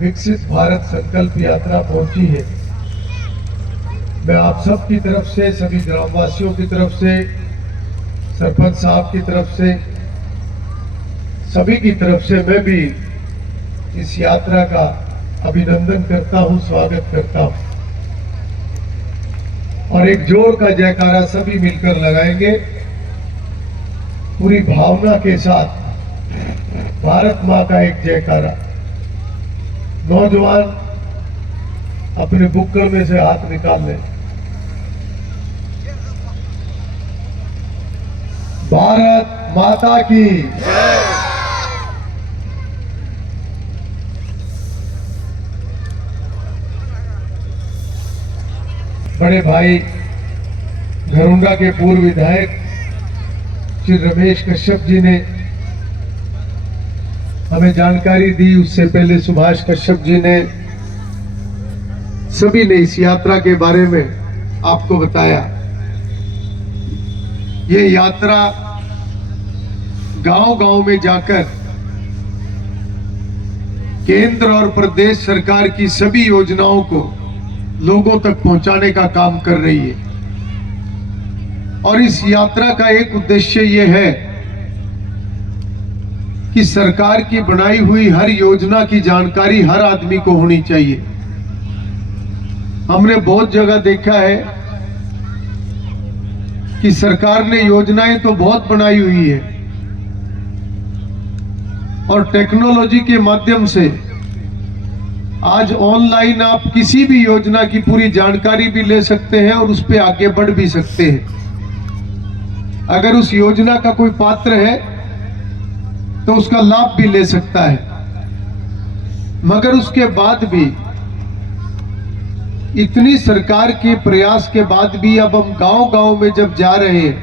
विकसित भारत संकल्प यात्रा पहुंची है। मैं आप सब की तरफ से, सभी ग्रामवासियों की तरफ से, सरपंच साहब की तरफ से, सभी की तरफ से मैं भी इस यात्रा का अभिनंदन करता हूं, स्वागत करता हूं। और एक जोर का जयकारा सभी मिलकर लगाएंगे पूरी भावना के साथ। भारत मां का एक जयकारा। नौजवान अपने बुक्कड़ में से हाथ निकाल लें। भारत माता की जय। बड़े भाई घरोंडा के पूर्व विधायक श्री रमेश कश्यप जी ने हमें जानकारी दी, उससे पहले सुभाष कश्यप जी ने, सभी ने इस यात्रा के बारे में आपको बताया। ये यात्रा गांव-गांव में जाकर केंद्र और प्रदेश सरकार की सभी योजनाओं को लोगों तक पहुंचाने का काम कर रही है। और इस यात्रा का एक उद्देश्य यह है कि सरकार की बनाई हुई हर योजना की जानकारी हर आदमी को होनी चाहिए। हमने बहुत जगह देखा है कि सरकार ने योजनाएं तो बहुत बनाई हुई है और टेक्नोलॉजी के माध्यम से आज ऑनलाइन आप किसी भी योजना की पूरी जानकारी भी ले सकते हैं और उस पर आगे बढ़ भी सकते हैं। अगर उस योजना का कोई पात्र है तो उसका लाभ भी ले सकता है। मगर उसके बाद भी, इतनी सरकार के प्रयास के बाद भी अब हम गांव-गांव में जब जा रहे हैं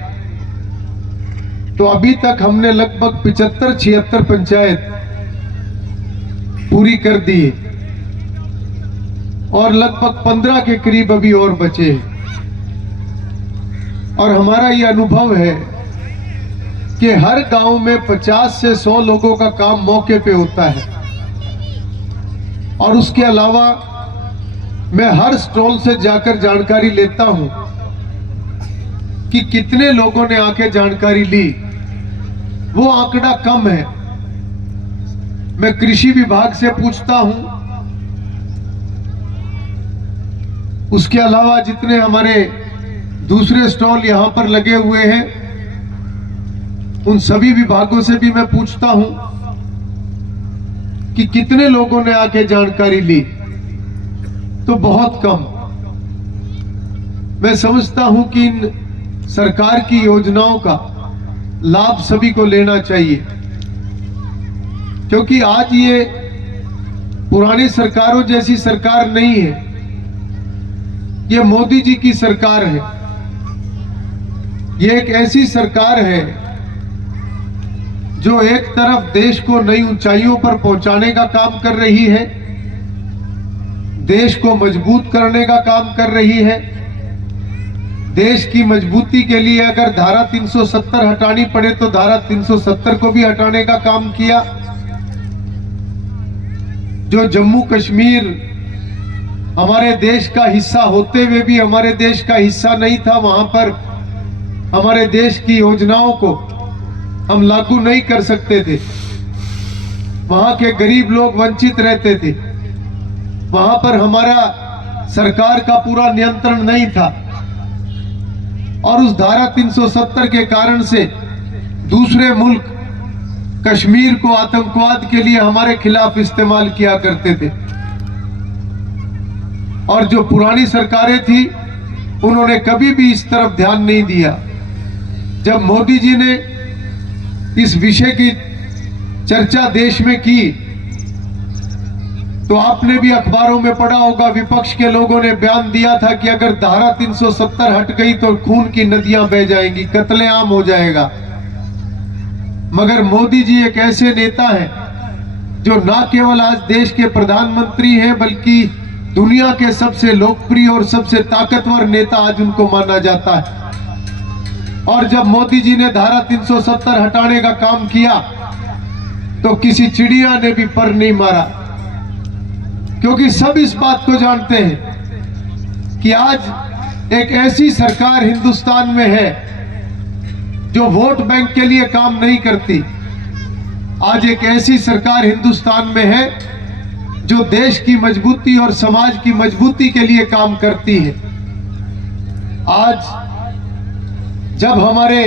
तो अभी तक हमने लगभग 75-76 पंचायत पूरी कर दी है और लगभग 15 के करीब अभी और बचे हैं। और हमारा ये अनुभव है कि हर गांव में 50 से 100 लोगों का काम मौके पे होता है। और उसके अलावा मैं हर स्टॉल से जाकर जानकारी लेता हूं कि कितने लोगों ने आके जानकारी ली। वो आंकड़ा कम है। मैं कृषि विभाग से पूछता हूं, उसके अलावा जितने हमारे दूसरे स्टॉल यहां पर लगे हुए हैं उन सभी विभागों से भी मैं पूछता हूं कि कितने लोगों ने आके जानकारी ली, तो बहुत कम। मैं समझता हूं कि इन सरकार की योजनाओं का लाभ सभी को लेना चाहिए, क्योंकि आज ये पुरानी सरकारों जैसी सरकार नहीं है। ये मोदी जी की सरकार है। ये एक ऐसी सरकार है जो एक तरफ देश को नई ऊंचाइयों पर पहुंचाने का काम कर रही है, देश को मजबूत करने का काम कर रही है। देश की मजबूती के लिए अगर धारा 370 हटानी पड़े तो धारा 370 को भी हटाने का काम किया। जो जम्मू कश्मीर हमारे देश का हिस्सा होते हुए भी हमारे देश का हिस्सा नहीं था, वहां पर हमारे देश की योजनाओं को हम लागू नहीं कर सकते थे। वहां के गरीब लोग वंचित रहते थे। वहां पर हमारा सरकार का पूरा नियंत्रण नहीं था और उस धारा 370 के कारण से दूसरे मुल्क कश्मीर को आतंकवाद के लिए हमारे खिलाफ इस्तेमाल किया करते थे। और जो पुरानी सरकारें थी उन्होंने कभी भी इस तरफ ध्यान नहीं दिया। जब मोदी जी ने इस विषय की चर्चा देश में की तो आपने भी अखबारों में पढ़ा होगा, विपक्ष के लोगों ने बयान दिया था कि अगर धारा 370 हट गई तो खून की नदियां बह जाएंगी, कत्लेआम हो जाएगा। मगर मोदी जी एक ऐसे नेता हैं जो ना केवल आज देश के प्रधानमंत्री हैं बल्कि दुनिया के सबसे लोकप्रिय और सबसे ताकतवर नेता आज उनको माना जाता है। और जब मोदी जी ने धारा 370 हटाने का काम किया तो किसी चिड़िया ने भी पर नहीं मारा। क्योंकि सब इस बात को जानते हैं कि आज एक ऐसी सरकार हिंदुस्तान में है जो वोट बैंक के लिए काम नहीं करती। आज एक ऐसी सरकार हिंदुस्तान में है जो देश की मजबूती और समाज की मजबूती के लिए काम करती है। आज जब हमारे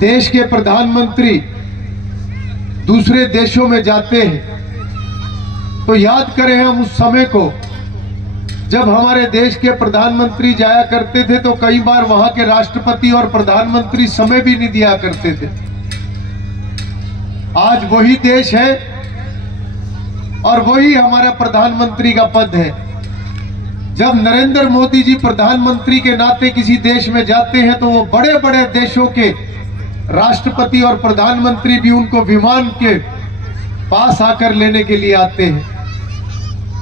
देश के प्रधानमंत्री दूसरे देशों में जाते हैं तो याद करें हम उस समय को जब हमारे देश के प्रधानमंत्री जाया करते थे तो कई बार वहां के राष्ट्रपति और प्रधानमंत्री समय भी नहीं दिया करते थे। आज वही देश है और वही हमारा प्रधानमंत्री का पद है। जब नरेंद्र मोदी जी प्रधानमंत्री के नाते किसी देश में जाते हैं तो वो बड़े बड़े देशों के राष्ट्रपति और प्रधानमंत्री भी उनको विमान के पास आकर लेने के लिए आते हैं।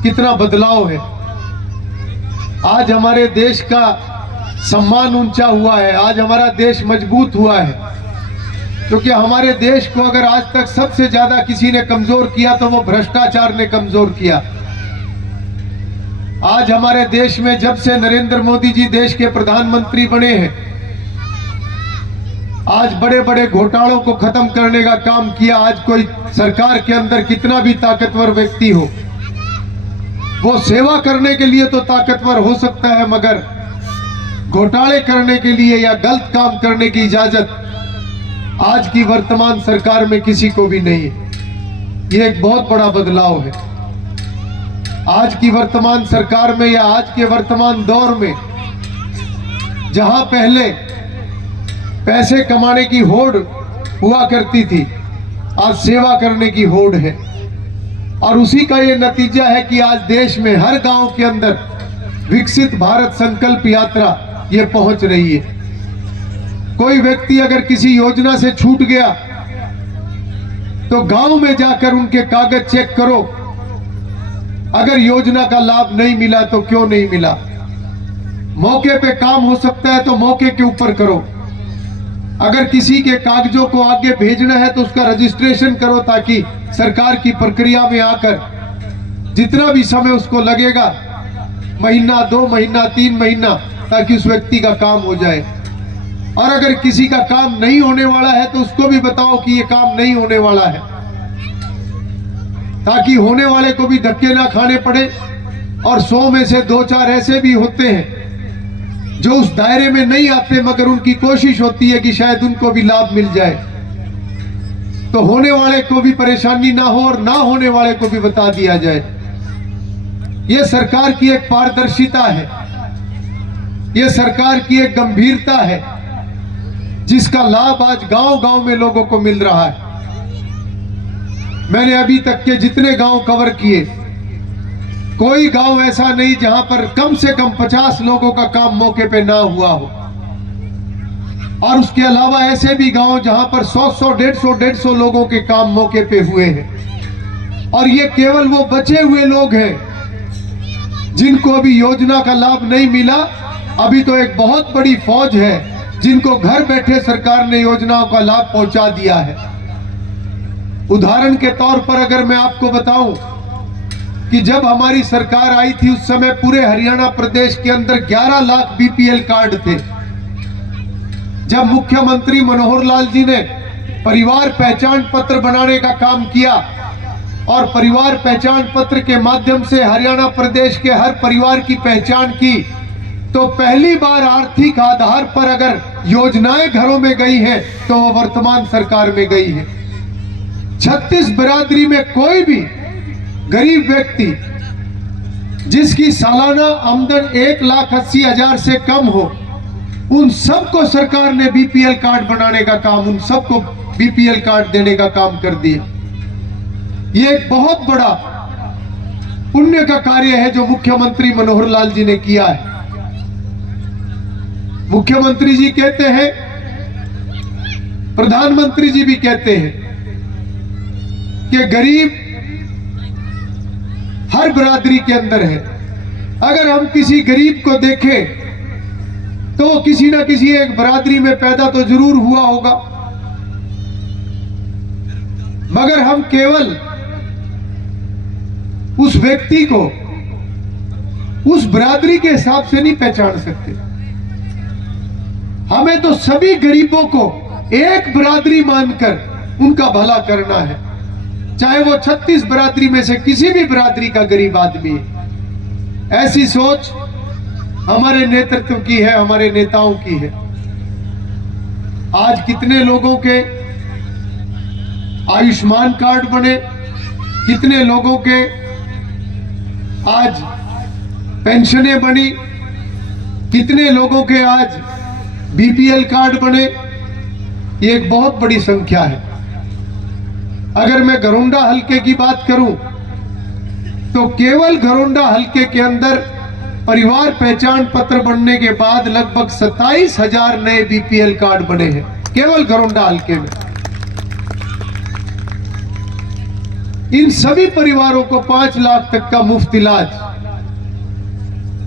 कितना बदलाव है। आज हमारे देश का सम्मान ऊंचा हुआ है, आज हमारा देश मजबूत हुआ है, क्योंकि हमारे देश को अगर आज तक सबसे ज्यादा किसी ने कमजोर किया तो वो भ्रष्टाचार ने कमजोर किया। आज हमारे देश में जब से नरेंद्र मोदी जी देश के प्रधानमंत्री बने हैं, आज बड़े बड़े घोटालों को खत्म करने का काम किया। आज कोई सरकार के अंदर कितना भी ताकतवर व्यक्ति हो, वो सेवा करने के लिए तो ताकतवर हो सकता है, मगर घोटाले करने के लिए या गलत काम करने की इजाजत आज की वर्तमान सरकार में किसी को भी नहीं है। ये एक बहुत बड़ा बदलाव है। आज की वर्तमान सरकार में या आज के वर्तमान दौर में जहां पहले पैसे कमाने की होड़ हुआ करती थी, आज सेवा करने की होड़ है। और उसी का ये नतीजा है कि आज देश में हर गांव के अंदर विकसित भारत संकल्प यात्रा ये पहुंच रही है। कोई व्यक्ति अगर किसी योजना से छूट गया तो गांव में जाकर उनके कागज चेक करो, अगर योजना का लाभ नहीं मिला तो क्यों नहीं मिला। मौके पे काम हो सकता है तो मौके के ऊपर करो। अगर किसी के कागजों को आगे भेजना है तो उसका रजिस्ट्रेशन करो, ताकि सरकार की प्रक्रिया में आकर जितना भी समय उसको लगेगा, महीना 2 महीना 3 महीना, ताकि उस व्यक्ति का काम हो जाए। और अगर किसी का काम नहीं होने वाला है तो उसको भी बताओ कि ये काम नहीं होने वाला है, ताकि होने वाले को भी धक्के ना खाने पड़े। और 100 में से 2-4 ऐसे भी होते हैं जो उस दायरे में नहीं आते, मगर उनकी कोशिश होती है कि शायद उनको भी लाभ मिल जाए, तो होने वाले को भी परेशानी ना हो और ना होने वाले को भी बता दिया जाए। यह सरकार की एक पारदर्शिता है, यह सरकार की एक गंभीरता है, जिसका लाभ आज गांव-गांव में लोगों को मिल रहा है। मैंने अभी तक के जितने गांव कवर किए, कोई गांव ऐसा नहीं जहां पर कम से कम 50 लोगों का काम मौके पे ना हुआ हो। और उसके अलावा ऐसे भी गांव जहां पर 100-100, 150 लोगों के काम मौके पे हुए हैं। और ये केवल वो बचे हुए लोग हैं जिनको अभी योजना का लाभ नहीं मिला। अभी तो एक बहुत बड़ी फौज है जिनको घर बैठे सरकार ने योजनाओं का लाभ पहुंचा दिया है। उदाहरण के तौर पर अगर मैं आपको बताऊं कि जब हमारी सरकार आई थी उस समय पूरे हरियाणा प्रदेश के अंदर 11 लाख बीपीएल कार्ड थे। जब मुख्यमंत्री मनोहर लाल जी ने परिवार पहचान पत्र बनाने का काम किया और परिवार पहचान पत्र के माध्यम से हरियाणा प्रदेश के हर परिवार की पहचान की, तो पहली बार आर्थिक आधार पर अगर योजनाएं घरों में गई हैं तो वो वर्तमान सरकार में गई है। 36 बिरादरी में कोई भी गरीब व्यक्ति जिसकी सालाना आमदन 1,80,000 से कम हो, उन सबको सरकार ने बीपीएल कार्ड बनाने का काम, उन सबको बीपीएल कार्ड देने का काम कर दिया। ये एक बहुत बड़ा पुण्य का कार्य है जो मुख्यमंत्री मनोहर लाल जी ने किया है। मुख्यमंत्री जी कहते हैं, प्रधानमंत्री जी भी कहते हैं कि गरीब हर बिरादरी के अंदर है। अगर हम किसी गरीब को देखें तो वो किसी ना किसी एक बिरादरी में पैदा तो जरूर हुआ होगा, मगर हम केवल उस व्यक्ति को उस बिरादरी के हिसाब से नहीं पहचान सकते। हमें तो सभी गरीबों को एक बिरादरी मानकर उनका भला करना है, चाहे वो 36 बिरादरी में से किसी भी बिरादरी का गरीब आदमी है। ऐसी सोच हमारे नेतृत्व की है, हमारे नेताओं की है। आज कितने लोगों के आयुष्मान कार्ड बने, कितने लोगों के आज पेंशनें बनी, कितने लोगों के आज बीपीएल कार्ड बने। ये एक बहुत बड़ी संख्या है। अगर मैं घरोंडा हलके की बात करूं तो केवल घरोंडा हलके के अंदर परिवार पहचान पत्र बनने के बाद लगभग 27,000 नए बीपीएल कार्ड बने हैं केवल घरोंडा हलके में। इन सभी परिवारों को 5 लाख तक का मुफ्त इलाज,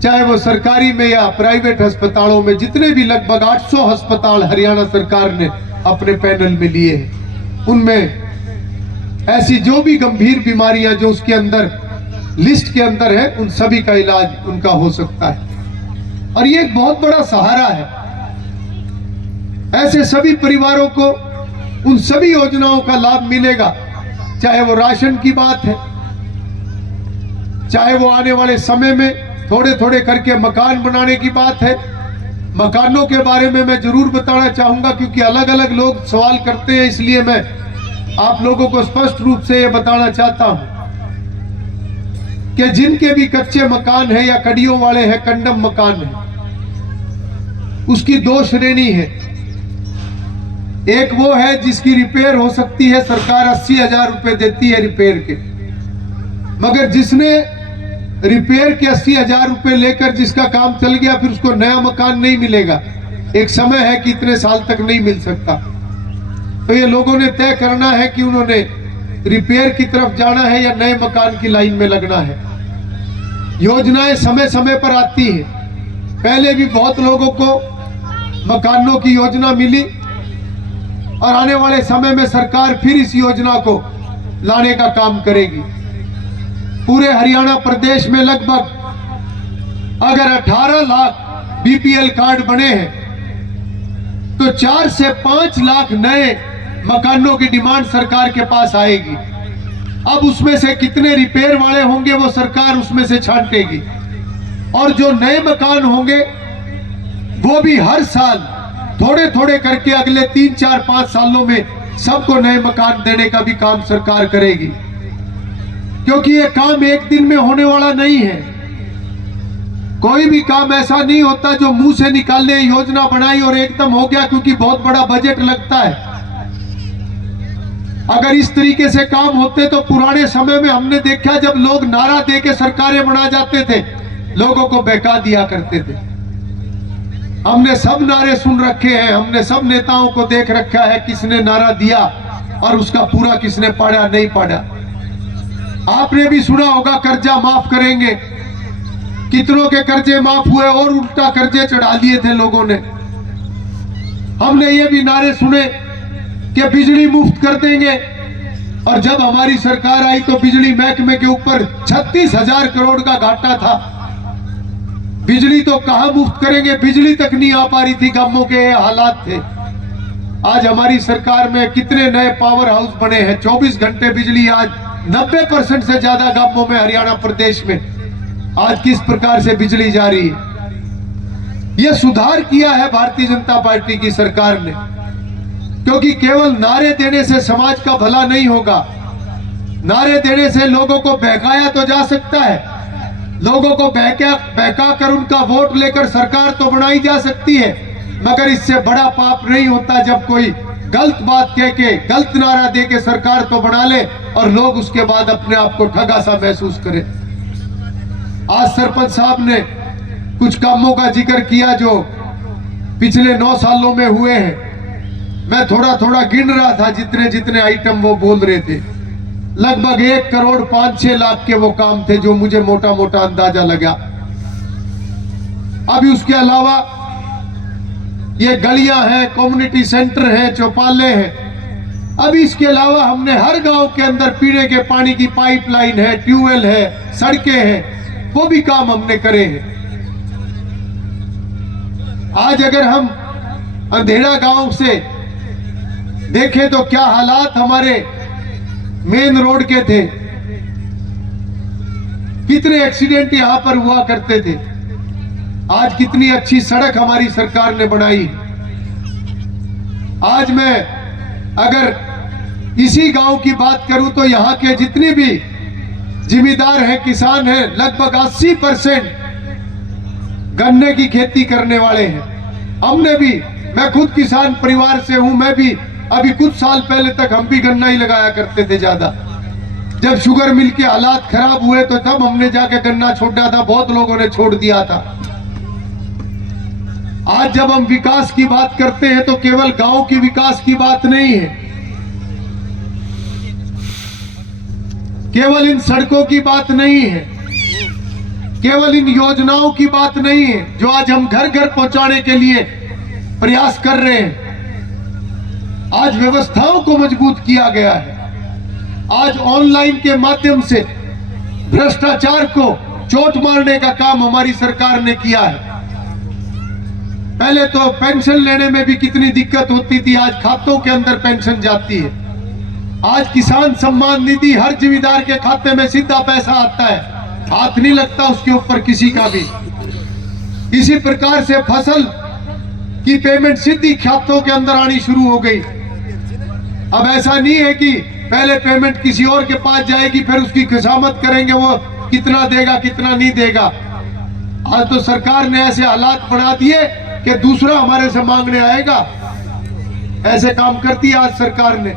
चाहे वो सरकारी में या प्राइवेट अस्पतालों में, जितने भी लगभग 800 अस्पताल हरियाणा सरकार ने अपने पैनल में लिए हैं, उनमें ऐसी जो भी गंभीर बीमारियां जो उसके अंदर लिस्ट के अंदर है, उन सभी का इलाज उनका हो सकता है। और ये एक बहुत बड़ा सहारा है। ऐसे सभी परिवारों को उन सभी योजनाओं का लाभ मिलेगा, चाहे वो राशन की बात है, चाहे वो आने वाले समय में थोड़े थोड़े करके मकान बनाने की बात है। मकानों के बारे में मैं जरूर बताना चाहूंगा, क्योंकि अलग अलग लोग सवाल करते हैं, इसलिए मैं आप लोगों को स्पष्ट रूप से यह बताना चाहता हूं कि जिनके भी कच्चे मकान है या कड़ियों वाले हैं, कंडम मकान है, उसकी 2 श्रेणी है। एक वो है जिसकी रिपेयर हो सकती है, सरकार 80,000 रुपए देती है रिपेयर के, मगर जिसने रिपेयर के 80,000 रुपए लेकर जिसका काम चल गया, फिर उसको नया मकान नहीं मिलेगा। एक समय है कि इतने साल तक नहीं मिल सकता। तो ये लोगों ने तय करना है कि उन्होंने रिपेयर की तरफ जाना है या नए मकान की लाइन में लगना है। योजनाएं समय समय पर आती है। पहले भी बहुत लोगों को मकानों की योजना मिली और आने वाले समय में सरकार फिर इस योजना को लाने का काम करेगी। पूरे हरियाणा प्रदेश में लगभग अगर 18 लाख बीपीएल कार्ड बने हैं तो 4 से 5 लाख नए मकानों की डिमांड सरकार के पास आएगी। अब उसमें से कितने रिपेयर वाले होंगे वो सरकार उसमें से छांटेगी, और जो नए मकान होंगे वो भी हर साल थोड़े थोड़े करके अगले 3, 4, 5 सालों में सबको नए मकान देने का भी काम सरकार करेगी। क्योंकि ये काम एक दिन में होने वाला नहीं है। कोई भी काम ऐसा नहीं होता जो मुंह से निकालने योजना बनाई और एकदम हो गया, क्योंकि बहुत बड़ा बजट लगता है। अगर इस तरीके से काम होते तो पुराने समय में हमने देखा, जब लोग नारा देके सरकारें बना जाते थे, लोगों को बहका दिया करते थे। हमने सब नारे सुन रखे हैं, हमने सब नेताओं को देख रखा है, किसने नारा दिया और उसका पूरा किसने पढ़ा नहीं पढ़ा। आपने भी सुना होगा कर्जा माफ करेंगे, कितनों के कर्जे माफ हुए और उल्टा कर्जे चढ़ा लिए थे लोगों ने। हमने ये भी नारे सुने कि बिजली मुफ्त कर देंगे, और जब हमारी सरकार आई तो बिजली महकमे के ऊपर 36,000 करोड़ का घाटा था। बिजली तो कहां मुफ्त करेंगे, बिजली तक नहीं आ पा रही थी, गांवों के हालात थे। आज हमारी सरकार में कितने नए पावर हाउस बने हैं, 24 घंटे बिजली। आज 90% से ज्यादा गांवों में हरियाणा प्रदेश में आज किस प्रकार से बिजली जा रही है। यह सुधार किया है भारतीय जनता पार्टी की सरकार ने, क्योंकि केवल नारे देने से समाज का भला नहीं होगा। नारे देने से लोगों को बहकाया तो जा सकता है, लोगों को बहका कर उनका वोट लेकर सरकार तो बनाई जा सकती है, मगर इससे बड़ा पाप नहीं होता जब कोई गलत बात कह के, गलत नारा दे के सरकार तो बना ले और लोग उसके बाद अपने आप को ठगा सा महसूस करें। आज सरपंच साहब ने कुछ कामों का जिक्र किया जो पिछले 9 सालों में हुए हैं। मैं थोड़ा थोड़ा गिन रहा था जितने जितने आइटम वो बोल रहे थे। लगभग 1 करोड़ 5-6 लाख के वो काम थे जो मुझे मोटा मोटा अंदाजा लगा। अभी उसके अलावा ये गलियां हैं, कम्युनिटी सेंटर हैं, चौपाले हैं, अब इसके अलावा हमने हर गांव के अंदर पीने के पानी की पाइपलाइन है, ट्यूबवेल है, सड़कें हैं, वो भी काम हमने करे हैं। आज अगर हम अंधेड़ा गांव से देखें तो क्या हालात हमारे मेन रोड के थे, कितने एक्सीडेंट यहां पर हुआ करते थे। आज कितनी अच्छी सड़क हमारी सरकार ने बनाई। आज मैं अगर इसी गांव की बात करूं तो यहाँ के जितने भी जिम्मेदार हैं, किसान हैं, लगभग 80% गन्ने की खेती करने वाले हैं। हमने भी, मैं खुद किसान परिवार से हूं, मैं भी अभी कुछ साल पहले तक हम भी गन्ना ही लगाया करते थे ज्यादा। जब शुगर मिल के हालात खराब हुए तो तब हमने जाके गन्ना छोड़ा था, बहुत लोगों ने छोड़ दिया था। आज जब हम विकास की बात करते हैं तो केवल गांव की विकास की बात नहीं है, केवल इन सड़कों की बात नहीं है, केवल इन योजनाओं की बात नहीं है जो आज हम घर घर पहुंचाने के लिए प्रयास कर रहे हैं। आज व्यवस्थाओं को मजबूत किया गया है। आज ऑनलाइन के माध्यम से भ्रष्टाचार को चोट मारने का काम हमारी सरकार ने किया है। पहले तो पेंशन लेने में भी कितनी दिक्कत होती थी, आज खातों के अंदर पेंशन जाती है। आज किसान सम्मान निधि हर जिम्मेदार के खाते में सीधा पैसा आता है, हाथ नहीं लगता उसके ऊपर किसी का भी। इसी प्रकार से फसल की पेमेंट सीधी खातों के अंदर आनी शुरू हो गई। अब ऐसा नहीं है कि पहले पेमेंट किसी और के पास जाएगी, फिर उसकी खुशामद करेंगे वो कितना देगा कितना नहीं देगा। आज तो सरकार ने ऐसे हालात बना दिए कि दूसरा हमारे से मांगने आएगा, ऐसे काम करती है आज सरकार ने।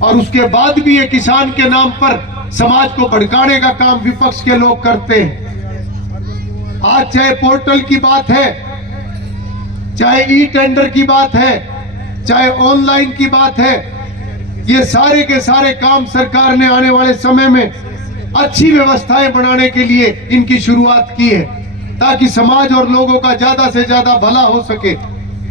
और उसके बाद भी ये किसान के नाम पर समाज को भड़काने का काम विपक्ष के लोग करते हैं। आज चाहे पोर्टल की बात है, चाहे ई टेंडर की बात है, चाहे ऑनलाइन की बात है, ये सारे के सारे काम सरकार ने आने वाले समय में अच्छी व्यवस्थाएं बनाने के लिए इनकी शुरुआत की है, ताकि समाज और लोगों का ज्यादा से ज्यादा भला हो सके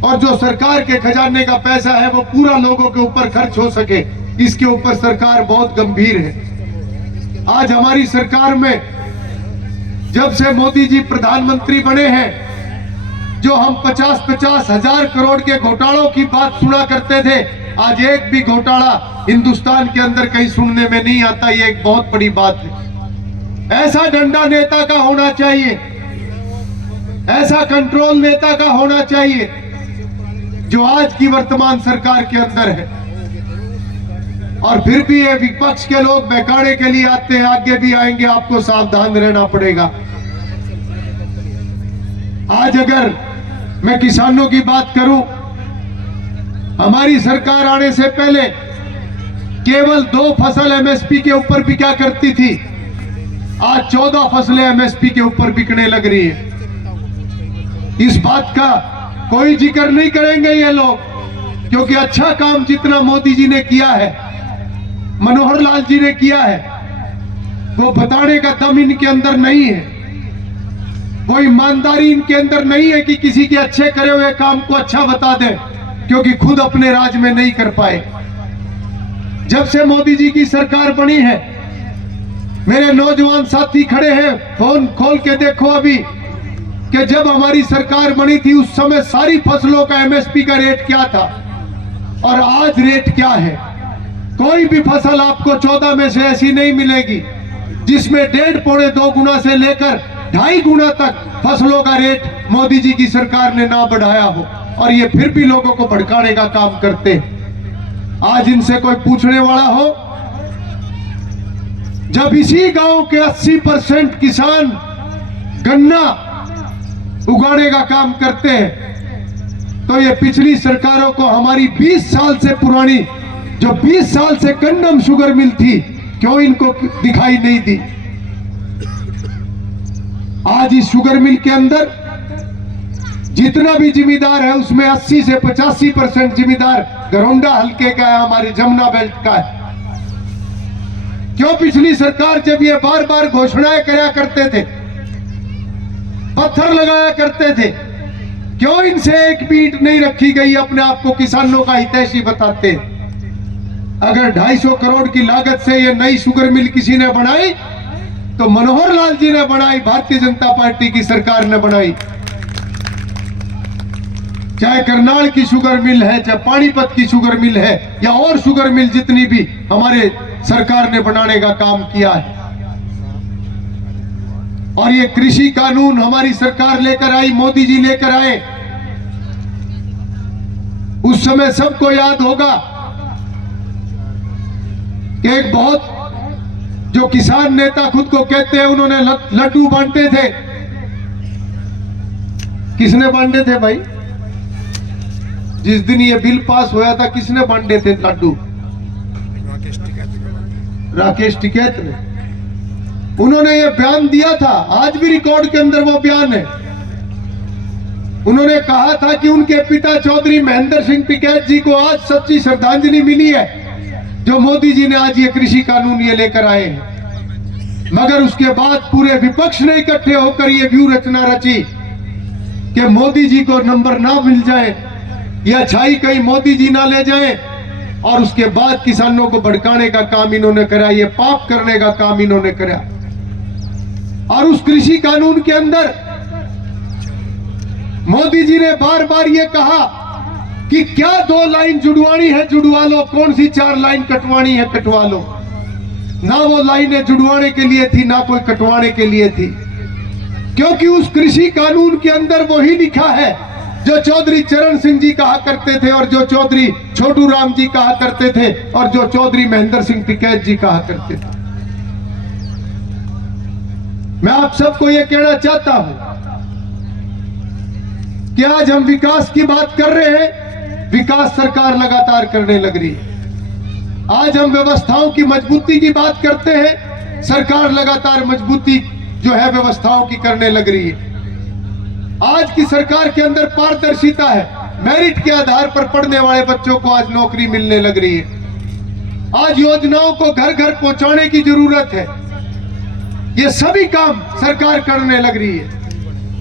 और जो सरकार के खजाने का पैसा है वो पूरा लोगों के ऊपर खर्च हो सके। इसके ऊपर सरकार बहुत गंभीर है। आज हमारी सरकार में जब से मोदी जी प्रधानमंत्री बने हैं, जो हम 50-50 हजार करोड़ के घोटालों की बात सुना करते थे, आज एक भी घोटाला हिंदुस्तान के अंदर कहीं सुनने में नहीं आता। ये एक बहुत बड़ी बात है। ऐसा डंडा नेता का होना चाहिए, ऐसा कंट्रोल नेता का होना चाहिए जो आज की वर्तमान सरकार के अंदर है। और फिर भी ये विपक्ष के लोग बहकाने के लिए आते हैं, आगे भी आएंगे, आपको सावधान रहना पड़ेगा। आज अगर मैं किसानों की बात करूं, हमारी सरकार आने से पहले केवल 2 फसल एमएसपी के ऊपर बिका करती थी, आज 14 फसलें एमएसपी के ऊपर बिकने लग रही है। इस बात का कोई जिक्र नहीं करेंगे ये लोग, क्योंकि अच्छा काम जितना मोदी जी ने किया है, मनोहर लाल जी ने किया है, वो बताने का दम इनके अंदर नहीं है। कोई ईमानदारी इनके अंदर नहीं है कि किसी के अच्छे करे हुए काम को अच्छा बता दें, क्योंकि खुद अपने राज में नहीं कर पाए। जब से मोदी जी की सरकार बनी है, मेरे नौजवान साथी खड़े हैं, फोन खोल के देखो अभी, कि जब हमारी सरकार बनी थी उस समय सारी फसलों का एमएसपी का रेट क्या था और आज रेट क्या है। कोई भी फसल आपको 14 में से ऐसी नहीं मिलेगी जिसमें 1.5-2 गुना से लेकर 2.5 गुना तक फसलों का रेट मोदी जी की सरकार ने ना बढ़ाया हो, और ये फिर भी लोगों को भड़काने का काम करते हैं। आज इनसे कोई पूछने वाला हो, जब इसी गांव के 80% किसान गन्ना उगाने का काम करते हैं, तो ये पिछली सरकारों को हमारी 20 साल से पुरानी, जो 20 साल से कंडम शुगर मिल थी, क्यों इनको दिखाई नहीं दी। आज इस शुगर मिल के अंदर जितना भी जिम्मेदार है उसमें 80 से 85% जिम्मेदार घरौंडा हल्के का है, हमारे जमुना बेल्ट का है। क्यों पिछली सरकार जब ये बार बार घोषणाएं कराया करते थे, पत्थर लगाया करते थे, क्यों इनसे एक बीट नहीं रखी गई अपने आप को किसानों का हितैषी बताते। अगर 250 करोड़ की लागत से ये नई शुगर मिल किसी ने बनाई तो मनोहर लाल जी ने बनाई, भारतीय जनता पार्टी की सरकार ने बनाई। चाहे करनाल की शुगर मिल है, चाहे पानीपत की शुगर मिल है, या और शुगर मिल जितनी भी हमारे सरकार ने बनाने का काम किया है। और ये कृषि कानून हमारी सरकार लेकर आई, मोदी जी लेकर आए। उस समय सबको याद होगा कि एक बहुत जो किसान नेता खुद को कहते हैं, उन्होंने लड्डू बांटे थे। किसने बांटे थे भाई? जिस दिन ये बिल पास होया था किसने बांटे थे लड्डू? राकेश टिकैत ने। उन्होंने ये बयान दिया था, आज भी रिकॉर्ड के अंदर वो बयान है। उन्होंने कहा था कि उनके पिता चौधरी महेंद्र सिंह टिकैत जी को आज सच्ची श्रद्धांजलि मिली है जो मोदी जी ने आज ये कृषि कानून ये लेकर आए हैं। मगर उसके बाद पूरे विपक्ष ने इकट्ठे होकर ये व्यूह रचना रची कि मोदी जी को नंबर ना मिल जाए या छाई कहीं मोदी जी ना ले जाए, और उसके बाद किसानों को भड़काने का काम इन्होंने करा, ये पाप करने का काम इन्होंने करा। और उस कृषि कानून के अंदर मोदी जी ने बार बार ये कहा कि क्या 2 लाइन जुड़वानी है जुड़वा लो, कौन सी 4 लाइन कटवानी है कटवा लो। ना वो लाइनें जुड़वाने के लिए थी, ना कोई कटवाने के लिए थी, क्योंकि उस कृषि कानून के अंदर वही लिखा है जो चौधरी चरण सिंह जी कहा करते थे, और जो चौधरी छोटू राम जी कहा करते थे, और जो चौधरी महेंद्र सिंह टिकैत जी कहा करते थे। मैं आप सबको यह कहना चाहता हूं कि आज हम विकास की बात कर रहे हैं, विकास सरकार लगातार करने लग रही है। आज हम व्यवस्थाओं की मजबूती की बात करते हैं, सरकार लगातार मजबूती जो है व्यवस्थाओं की करने लग रही है। आज की सरकार के अंदर पारदर्शिता है, मेरिट के आधार पर पढ़ने वाले बच्चों को आज नौकरी मिलने लग रही है। आज योजनाओं को घर घर पहुंचाने की जरूरत है, ये सभी काम सरकार करने लग रही है।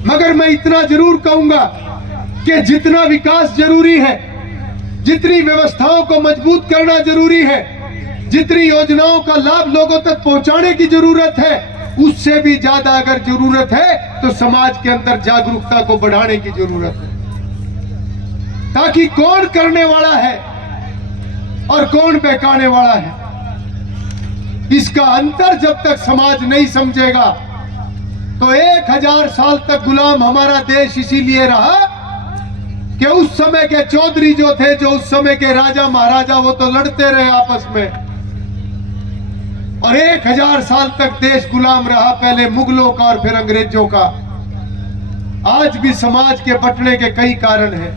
मगर मैं इतना जरूर कहूंगा कि जितना विकास जरूरी है, जितनी व्यवस्थाओं को मजबूत करना जरूरी है, जितनी योजनाओं का लाभ लोगों तक पहुंचाने की जरूरत है, उससे भी ज्यादा अगर जरूरत है तो समाज के अंदर जागरूकता को बढ़ाने की जरूरत है, ताकि कौन करने वाला है और कौन बहकाने वाला है, इसका अंतर जब तक समाज नहीं समझेगा तो 1000 साल तक गुलाम हमारा देश इसीलिए रहा कि उस समय के चौधरी जो थे, जो उस समय के राजा महाराजा, वो तो लड़ते रहे आपस में, और 1000 साल तक देश गुलाम रहा, पहले मुगलों का और फिर अंग्रेजों का। आज भी समाज के बंटने के कई कारण हैं,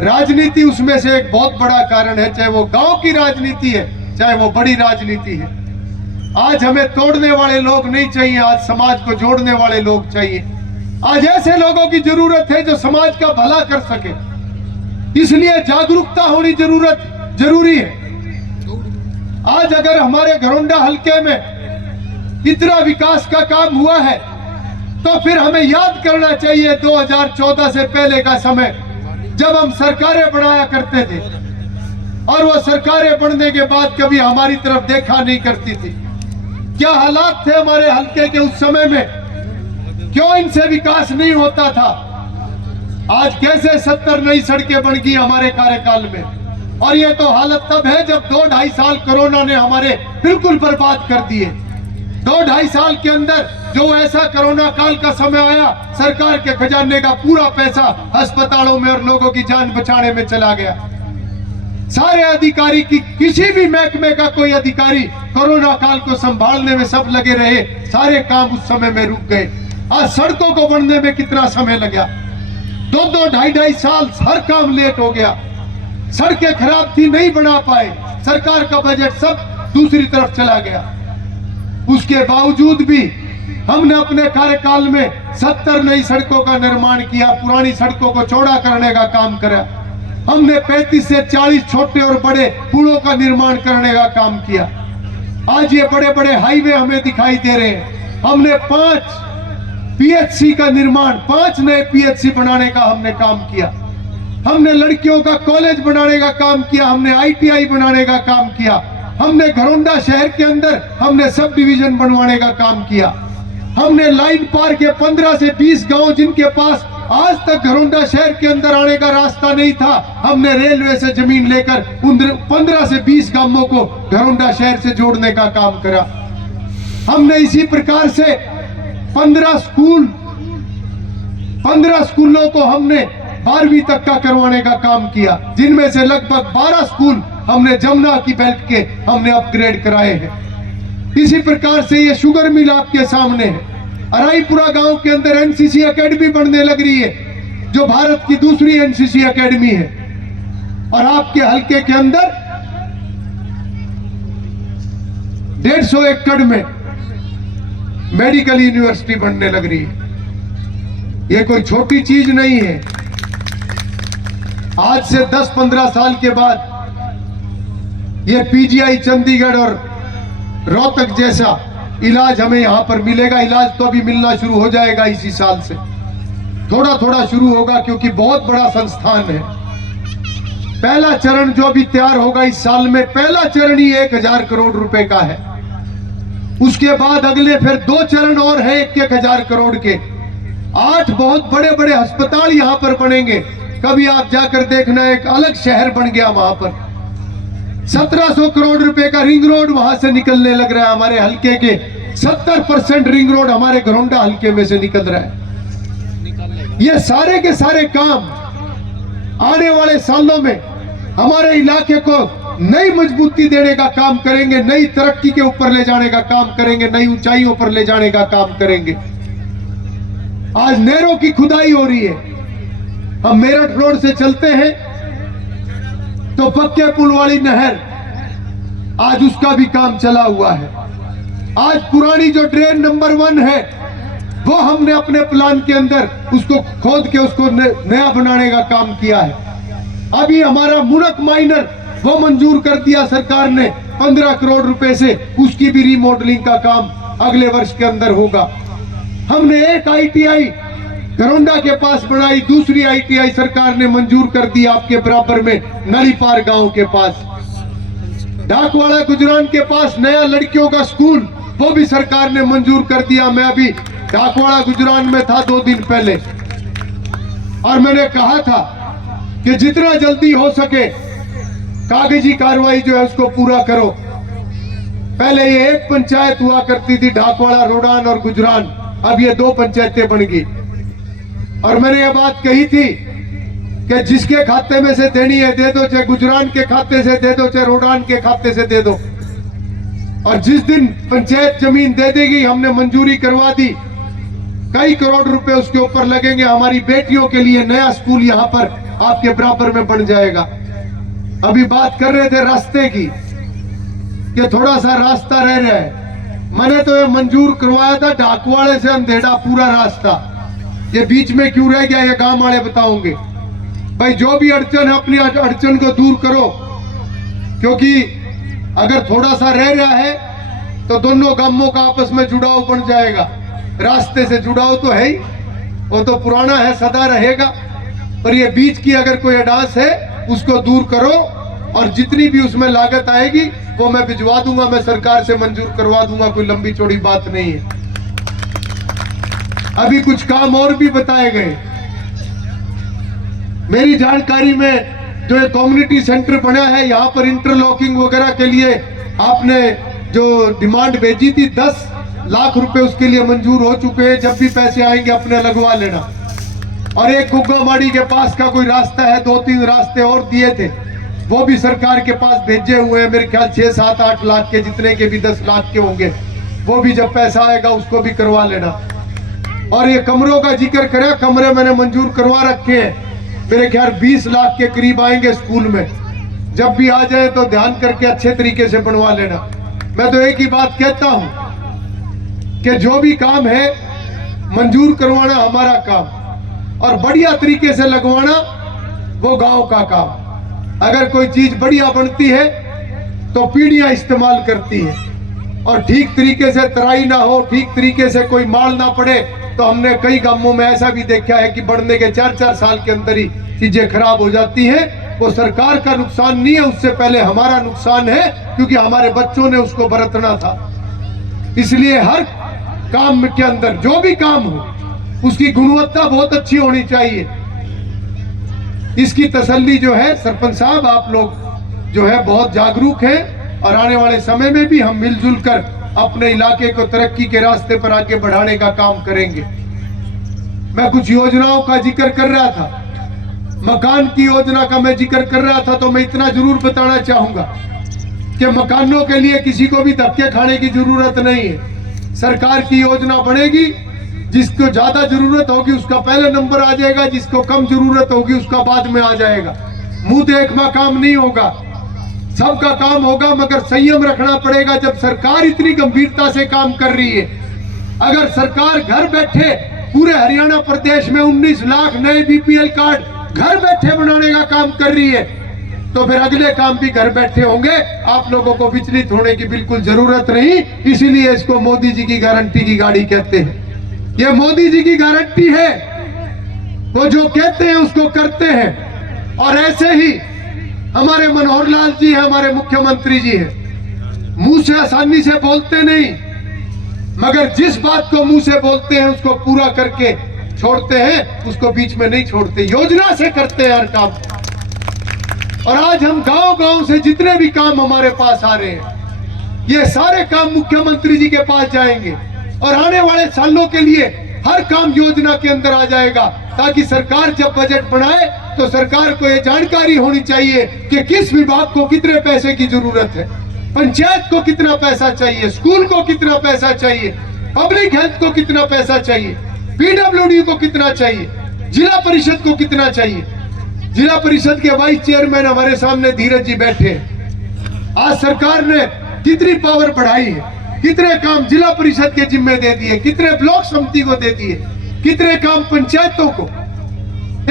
राजनीति उसमें से एक बहुत बड़ा कारण है, चाहे वो गांव की राजनीति है, चाहे वो बड़ी राजनीति है। आज हमें तोड़ने वाले लोग नहीं चाहिए, आज समाज को जोड़ने वाले लोग चाहिए। आज ऐसे लोगों की जरूरत है जो समाज का भला कर सके, इसलिए जागरूकता होनी जरूरी है। आज अगर हमारे घरौंडा हलके में इतना विकास का काम हुआ है तो फिर हमें याद करना चाहिए 2014 से पहले का समय, जब हम सरकारें बनाया करते थे और वो सरकारें बनने के बाद कभी हमारी तरफ देखा नहीं करती थी। क्या हालात थे हमारे हलके के उस समय में, क्यों इनसे विकास नहीं होता था? आज कैसे 70 नई सड़कें बन गई हमारे कार्यकाल में, और ये तो हालत तब है जब 2-2.5 साल कोरोना ने हमारे बिल्कुल बर्बाद कर दिए। 2-2.5 साल के अंदर जो ऐसा कोरोना काल का समय आया, सरकार के खजाने का पूरा पैसा अस्पतालों में और लोगों की जान बचाने में चला गया। सारे अधिकारी की, किसी भी महकमे का कोई अधिकारी कोरोना काल को संभालने में सब लगे रहे, सारे काम उस समय में रुक गए। आज सड़कों को बनने में कितना समय लगा, 2-2, 2.5 साल हर काम लेट हो गया। सड़कें खराब थी, नहीं बना पाए, सरकार का बजट सब दूसरी तरफ चला गया। उसके बावजूद भी हमने अपने कार्यकाल में 70 नई सड़कों का निर्माण किया, पुरानी सड़कों को चौड़ा करने का काम करा। हमने 35 से 40 छोटे और बड़े पुलों का निर्माण करने का काम किया। आज ये बड़े बड़े हाईवे हमें दिखाई दे रहे हैं। हमने 5 PHC का निर्माण, 5 नए PHC बनाने का हमने काम किया। हमने लड़कियों का कॉलेज बनाने का काम किया, हमने ITI बनाने का काम किया, हमने घरोंडा शहर के अंदर हमने सब डिवीजन बनवाने का काम किया, हमने लाइन पार के 15 से 20 गांव जिनके पास आज तक घरोंडा शहर के अंदर आने का रास्ता नहीं था, हमने रेलवे से जमीन लेकर उन 15 से 20 गांवों को घरोंडा शहर से जोड़ने का काम करा। हमने इसी प्रकार से 15 स्कूलों को हमने 12वीं तक का करवाने का काम किया, जिनमें से लगभग 12 स्कूल हमने जमुना की बेल्ट के हमने अपग्रेड कराए हैं। इसी प्रकार से ये शुगर मिल आपके सामने है। अराईपुरा गांव के अंदर NCC एकेडमी बनने लग रही है, जो भारत की दूसरी NCC एकेडमी है। और आपके हलके के अंदर 150 एकड़ में मेडिकल यूनिवर्सिटी बनने लग रही है। ये कोई छोटी चीज नहीं है। आज से 10-15 साल के बाद ये PGI चंडीगढ़ और रोहतक जैसा इलाज हमें यहां पर मिलेगा। इलाज तो अभी मिलना शुरू हो जाएगा, इसी साल से थोड़ा थोड़ा शुरू होगा, क्योंकि बहुत बड़ा संस्थान है। पहला चरण जो अभी तैयार होगा इस साल में, पहला चरण ही 1000 करोड़ रुपए का है। उसके बाद अगले फिर 2 चरण और है 1-1000 करोड़ के। 8 बहुत बड़े बड़े अस्पताल यहां पर बनेंगे। कभी आप जाकर देखना, एक अलग शहर बन गया वहां पर। 1700 करोड़ रुपए का रिंग रोड वहां से निकलने लग रहा है। हमारे हलके के 70% रिंग रोड हमारे घरोंडा हलके में से निकल रहा है। ये सारे के सारे काम आने वाले सालों में हमारे इलाके को नई मजबूती देने का काम करेंगे, नई तरक्की के ऊपर ले जाने का काम करेंगे, नई ऊंचाइयों पर ले जाने का काम करेंगे। आज नहरों की खुदाई हो रही है। हम मेरठ रोड से चलते हैं तो पक्के पुल वाली नहर, आज उसका भी काम चला हुआ है। आज पुरानी जो ड्रेन नंबर 1 है, वो हमने अपने प्लान के अंदर उसको खोद के उसको नया बनाने का काम किया है। अभी हमारा मुनक माइनर वो मंजूर कर दिया सरकार ने 15 करोड़ रुपए से, उसकी भी रीमॉडलिंग का काम अगले वर्ष के अंदर होगा। हमने एक ITI घरोंडा के पास बनाई, दूसरी ITI सरकार ने मंजूर कर दी आपके बराबर में नलीपार गांव के पास। डाकवाड़ा गुजरान के पास नया लड़कियों का स्कूल, वो भी सरकार ने मंजूर कर दिया। मैं अभी डाकवाड़ा गुजरान में था 2 दिन पहले, और मैंने कहा था कि जितना जल्दी हो सके कागजी कार्रवाई जो है उसको पूरा करो। पहले ये एक पंचायत हुआ करती थी, डाकवाड़ा, रोडान और गुजरान, अब ये 2 पंचायतें बन गई। और मैंने ये बात कही थी कि जिसके खाते में से देनी है दे दो, चाहे गुजरान के खाते से दे दो, चाहे रोडान के खाते से दे दो। और जिस दिन पंचायत जमीन दे देगी, हमने मंजूरी करवा दी, कई करोड़ रुपए उसके ऊपर लगेंगे। हमारी बेटियों के लिए नया स्कूल यहाँ पर आपके बराबर में बन जाएगा। अभी बात कर रहे थे रास्ते की कि थोड़ा सा रास्ता रह रहा है। मैंने तो ये मंजूर करवाया था डाकवाड़े से अंधेड़ा पूरा रास्ता, ये बीच में क्यों रह गया, ये गांव वाले बताओगे। भाई जो भी अड़चन है अपनी अड़चन को दूर करो, क्योंकि अगर थोड़ा सा रह रहा है तो दोनों गांवों का आपस में जुड़ाव बन जाएगा। रास्ते से जुड़ाव तो है ही, वो तो पुराना है, सदा रहेगा। पर ये बीच की अगर कोई अडास है उसको दूर करो, और जितनी भी उसमें लागत आएगी वो मैं भिजवा दूंगा, मैं सरकार से मंजूर करवा दूंगा, कोई लंबी चौड़ी बात नहीं है। अभी कुछ काम और भी बताए गए। मेरी जानकारी में जो एक कम्युनिटी सेंटर बना है, यहाँ पर इंटरलॉकिंग वगैरह के लिए आपने जो डिमांड भेजी थी 10 लाख रुपए उसके लिए मंजूर हो चुके हैं। जब भी पैसे आएंगे अपने लगवा लेना। और एक गुग्गामाड़ी के पास का कोई रास्ता है, 2-3 रास्ते और दिए थे, वो भी सरकार के पास भेजे हुए हैं। मेरे ख्याल 6-7-8 लाख के, जितने के भी 10 लाख के होंगे, वो भी जब पैसा आएगा उसको भी करवा लेना। और ये कमरों का जिक्र करें, कमरे मैंने मंजूर करवा रखे हैं, मेरे ख्याल 20 लाख के करीब आएंगे स्कूल में। जब भी आ जाए तो ध्यान करके अच्छे तरीके से बनवा लेना। मैं तो एक ही बात कहता हूं कि जो भी काम है मंजूर करवाना हमारा काम, और बढ़िया तरीके से लगवाना वो गांव का काम। अगर कोई चीज बढ़िया बनती है तो पीढ़ियां इस्तेमाल करती है, और ठीक तरीके से तराई ना हो, ठीक तरीके से कोई माल ना पड़े, तो हमने कई गांवों में ऐसा भी देखा है कि बढ़ने के 4-4 साल के अंदर ही चीजें खराब हो जाती हैं, वो सरकार का नुकसान नहीं है, उससे पहले हमारा नुकसान है, क्योंकि हमारे बच्चों ने उसको बरतना था। इसलिए हर काम के अंदर जो भी काम हो उसकी गुणवत्ता बहुत अच्छी होनी चाहिए। इसकी तसल्ली जो है सरपंच साहब, आप लोग जो है बहुत जागरूक हैं और आने वाले समय में भी हम मिलजुल कर अपने इलाके को तरक्की के रास्ते पर आगे बढ़ाने का काम करेंगे। मैं कुछ योजनाओं का जिक्र कर रहा था, मकान की योजना का मैं जिक्र कर रहा था, तो मैं इतना जरूर बताना चाहूंगा कि मकानों के लिए किसी को भी धक्के खाने की जरूरत नहीं है। सरकार की योजना बनेगी, जिसको ज्यादा जरूरत होगी उसका पहले नंबर आ जाएगा, जिसको कम जरूरत होगी उसका बाद में आ जाएगा। मुंह देखना काम नहीं होगा, सबका काम होगा, मगर संयम रखना पड़ेगा। जब सरकार इतनी गंभीरता से काम कर रही है, अगर सरकार घर बैठे पूरे हरियाणा प्रदेश में 19 लाख नए बीपीएल कार्ड घर बैठे बनाने का काम कर रही है, तो फिर अगले काम भी घर बैठे होंगे। आप लोगों को विचलित होने की बिल्कुल जरूरत नहीं। इसीलिए इसको मोदी जी की गारंटी की गाड़ी कहते हैं। ये मोदी जी की गारंटी है, वो जो कहते हैं उसको करते हैं। और ऐसे ही हमारे मनोहर लाल जी है, हमारे मुख्यमंत्री जी है, मुंह से आसानी से बोलते नहीं, मगर जिस बात को मुंह से बोलते हैं उसको पूरा करके छोड़ते हैं, उसको बीच में नहीं छोड़ते, योजना से करते हैं हर काम। और आज हम गांव-गांव से जितने भी काम हमारे पास आ रहे हैं, ये सारे काम मुख्यमंत्री जी के पास जाएंगे और आने वाले सालों के लिए हर काम योजना के अंदर आ जाएगा, ताकि सरकार जब बजट बनाए तो सरकार को ये जानकारी होनी चाहिए कि किस विभाग को कितने पैसे की जरूरत है, पंचायत को कितना पैसा चाहिए, स्कूल को कितना पैसा चाहिए, पब्लिक हेल्थ को कितना पैसा चाहिए, पीडब्ल्यूडी को कितना चाहिए, जिला परिषद को कितना चाहिए। जिला परिषद के वाइस चेयरमैन हमारे सामने धीरज जी बैठे हैं। आज सरकार ने कितनी पावर बढ़ाई है, कितने काम जिला परिषद के जिम्मे दे दिए, कितने ब्लॉक समिति को दे दिए, कितने काम पंचायतों को,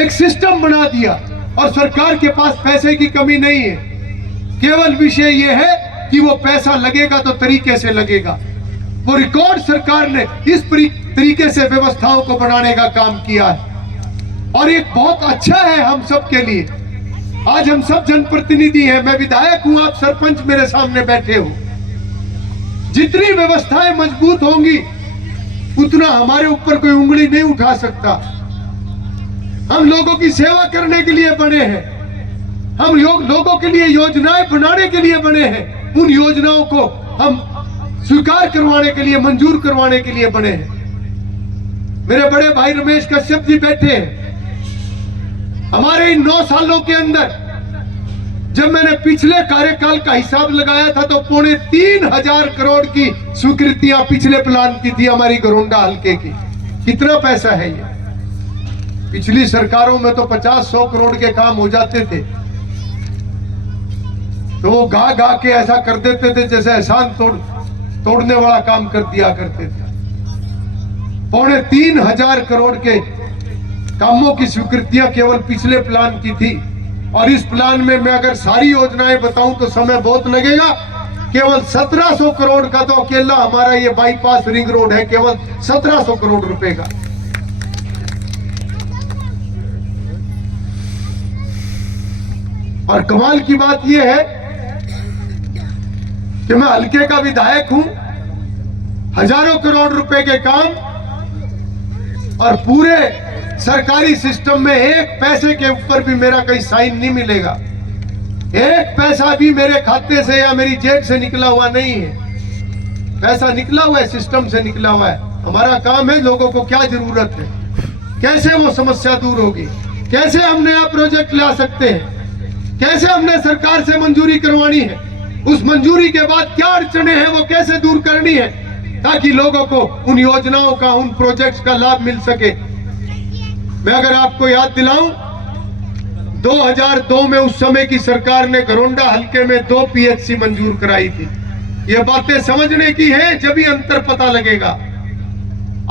एक सिस्टम बना दिया। और सरकार के पास पैसे की कमी नहीं है, केवल विषय यह है कि वो पैसा लगेगा तो तरीके से लगेगा। वो रिकॉर्ड सरकार ने इस तरीके से व्यवस्थाओं को बनाने का काम किया है और एक बहुत अच्छा है हम सब के लिए। आज हम सब जनप्रतिनिधि हैं, मैं विधायक हूं, आप सरपंच मेरे सामने बैठे हो। जितनी व्यवस्थाएं मजबूत होंगी उतना हमारे ऊपर कोई उंगली नहीं उठा सकता। हम लोगों की सेवा करने के लिए बने हैं, हम लोगों के लिए योजनाएं बनाने के लिए बने हैं, उन योजनाओं को हम स्वीकार करवाने के लिए, मंजूर करवाने के लिए बने हैं। मेरे बड़े भाई रमेश कश्यप जी बैठे हैं। हमारे इन 9 सालों के अंदर जब मैंने पिछले कार्यकाल का हिसाब लगाया था तो 3,500 करोड़ की स्वीकृतियां पिछले प्लान की थी हमारी घरोंडा हल्के की। कितना पैसा है ये? पिछली सरकारों में तो 50-100 करोड़ के काम हो जाते थे, तो वो गा गा के ऐसा कर देते थे जैसे एहसान तोड़ने वाला काम कर दिया करते थे। 3,500 करोड़ के कामों की स्वीकृतियां केवल पिछले प्लान की थी। और इस प्लान में मैं अगर सारी योजनाएं बताऊं तो समय बहुत लगेगा। केवल 1700 करोड़ का तो अकेला हमारा ये बाईपास रिंग रोड है, केवल 1700 करोड़ रुपए का। और कमाल की बात यह है कि मैं हल्के का विधायक हूं, हजारों करोड़ रुपए के काम, और पूरे सरकारी सिस्टम में एक पैसे के ऊपर भी मेरा कहीं साइन नहीं मिलेगा। एक पैसा भी मेरे खाते से या मेरी जेब से निकला हुआ नहीं है। पैसा निकला हुआ है, सिस्टम से निकला हुआ है। हमारा काम है लोगों को क्या जरूरत है, कैसे वो समस्या दूर होगी, कैसे हम नया प्रोजेक्ट ला सकते हैं, कैसे हमने सरकार से मंजूरी करवानी है, उस मंजूरी के बाद क्या अड़चने हैं वो कैसे दूर करनी है, ताकि लोगों को उन योजनाओं का, उन प्रोजेक्ट्स का लाभ मिल सके। मैं अगर आपको याद दिलाऊं, 2002 में उस समय की सरकार ने घरोंडा हल्के में 2 पीएचसी मंजूर कराई थी। ये बातें समझने की है, जब ही अंतर पता लगेगा।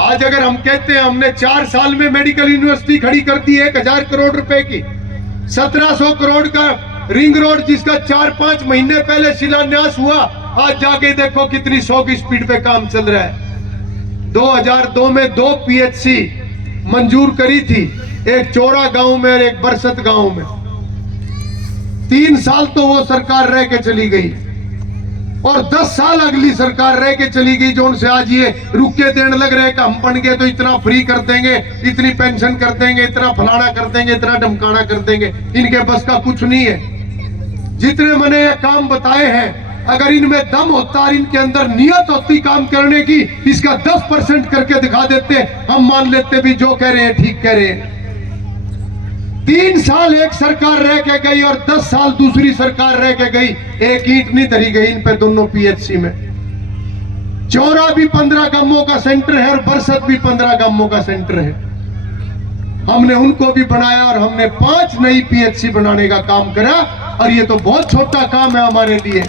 आज अगर हम कहते हैं हमने 4 साल में मेडिकल यूनिवर्सिटी खड़ी कर दी 1000 करोड़ रुपए की, 1700 करोड़ का रिंग रोड जिसका 4-5 महीने पहले शिलान्यास हुआ, आज जाके देखो कितनी 100 की स्पीड पे काम चल रहा है। 2002 में 2 पीएचसी मंजूर करी थी, एक चौरा गांव में और एक बरसत गांव में। 3 साल तो वो सरकार रह के चली गई और 10 साल अगली सरकार रह के चली गई, जो उनसे आज ये रुक के देने लग रहे हैं कि हम बन गए तो इतना फ्री कर देंगे, इतनी पेंशन कर देंगे, इतना फलाना कर देंगे, इतना ढमकाना कर देंगे। इनके बस का कुछ नहीं है। जितने मैंने ये काम बताए हैं, अगर इनमें दम होता और इनके अंदर नियत होती काम करने की, इसका 10% करके दिखा देते, हम मान लेते भी जो कह रहे हैं ठीक कह रहे हैं। 3 साल एक सरकार रह के गई और 10 साल दूसरी सरकार रह के गई, एक ईंट नहीं धरी गई इन पे दोनों पीएचसी में। चौरा भी 15 गांवों का सेंटर है और बरसत भी 15 गांवों का सेंटर है। हमने उनको भी बनाया और हमने 5 नई पीएचसी बनाने का काम करा, और ये तो बहुत छोटा काम है हमारे लिए।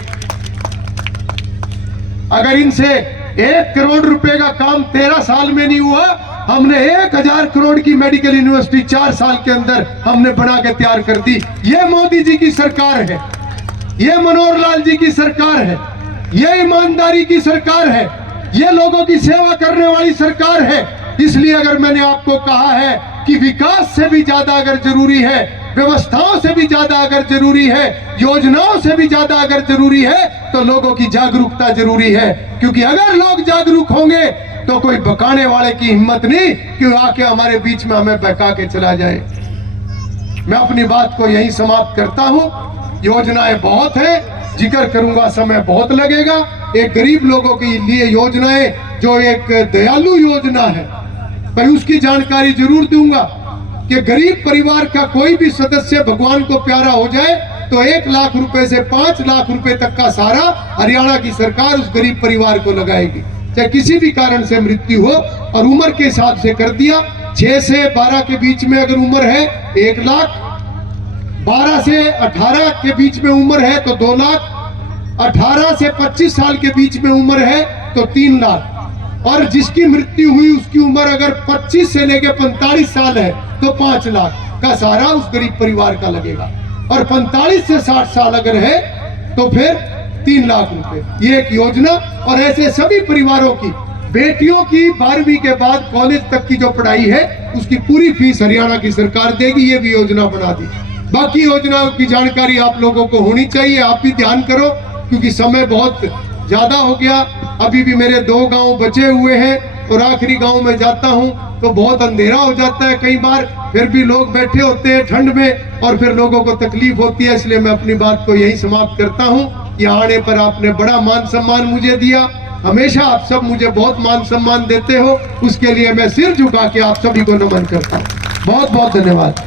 अगर इनसे 1 करोड़ रुपए का काम 13 साल में नहीं हुआ, हमने 1000 करोड़ की मेडिकल यूनिवर्सिटी 4 साल के अंदर हमने बना के तैयार कर दी। ये मोदी जी की सरकार है, ये मनोहर लाल जी की सरकार है, ये ईमानदारी की सरकार है, ये लोगों की सेवा करने वाली सरकार है। इसलिए अगर मैंने आपको कहा है कि विकास से भी ज्यादा अगर जरूरी है, व्यवस्थाओं से भी ज्यादा अगर जरूरी है, योजनाओं से भी ज्यादा अगर जरूरी है, तो लोगों की जागरूकता जरूरी है। क्योंकि अगर लोग जागरूक होंगे तो कोई बकाने वाले की हिम्मत नहीं कि आके हमारे बीच में हमें बहका के चला जाए। मैं अपनी बात को यही समाप्त करता हूं। योजनाएं बहुत है, जिक्र करूंगा समय बहुत लगेगा। एक गरीब लोगों के लिए योजनाएं, जो एक दयालु योजना है, मैं उसकी जानकारी जरूर दूंगा कि गरीब परिवार का कोई भी सदस्य भगवान को प्यारा हो जाए तो 1 लाख रुपए से 5 लाख रुपए तक का सहारा हरियाणा की सरकार उस गरीब परिवार को लगाएगी। चाहे किसी भी कारण से मृत्यु हो, और उम्र के हिसाब से कर दिया। 6 से 12 के बीच में अगर उम्र है 1 लाख, 12 से 18 के बीच में उम्र है तो 2 लाख, 18 से 25 साल के बीच में उम्र है तो 3 लाख, और जिसकी मृत्यु हुई उसकी उम्र अगर 25 से लेकर 45 साल है तो 5 लाख का सहारा उस गरीब परिवार का लगेगा। और 45 से 60 साल अगर है तो फिर 3 लाख रुपए। ये एक योजना। और ऐसे सभी परिवारों की बेटियों की 12वीं के बाद कॉलेज तक की जो पढ़ाई है उसकी पूरी फीस हरियाणा की सरकार देगी। ये भी योजना बना दी। बाकी योजनाओं की जानकारी आप लोगों को होनी चाहिए, आप भी ध्यान करो, क्योंकि समय बहुत ज्यादा हो गया। अभी भी मेरे 2 गांव बचे हुए हैं और आखिरी गांव में जाता हूं तो बहुत अंधेरा हो जाता है कई बार, फिर भी लोग बैठे होते हैं ठंड में और फिर लोगों को तकलीफ होती है। इसलिए मैं अपनी बात को यही समाप्त करता हूं। यहाँ आने पर आपने बड़ा मान सम्मान मुझे दिया, हमेशा आप सब मुझे बहुत मान सम्मान देते हो, उसके लिए मैं सिर झुका के आप सभी को नमन करता हूँ। बहुत बहुत धन्यवाद।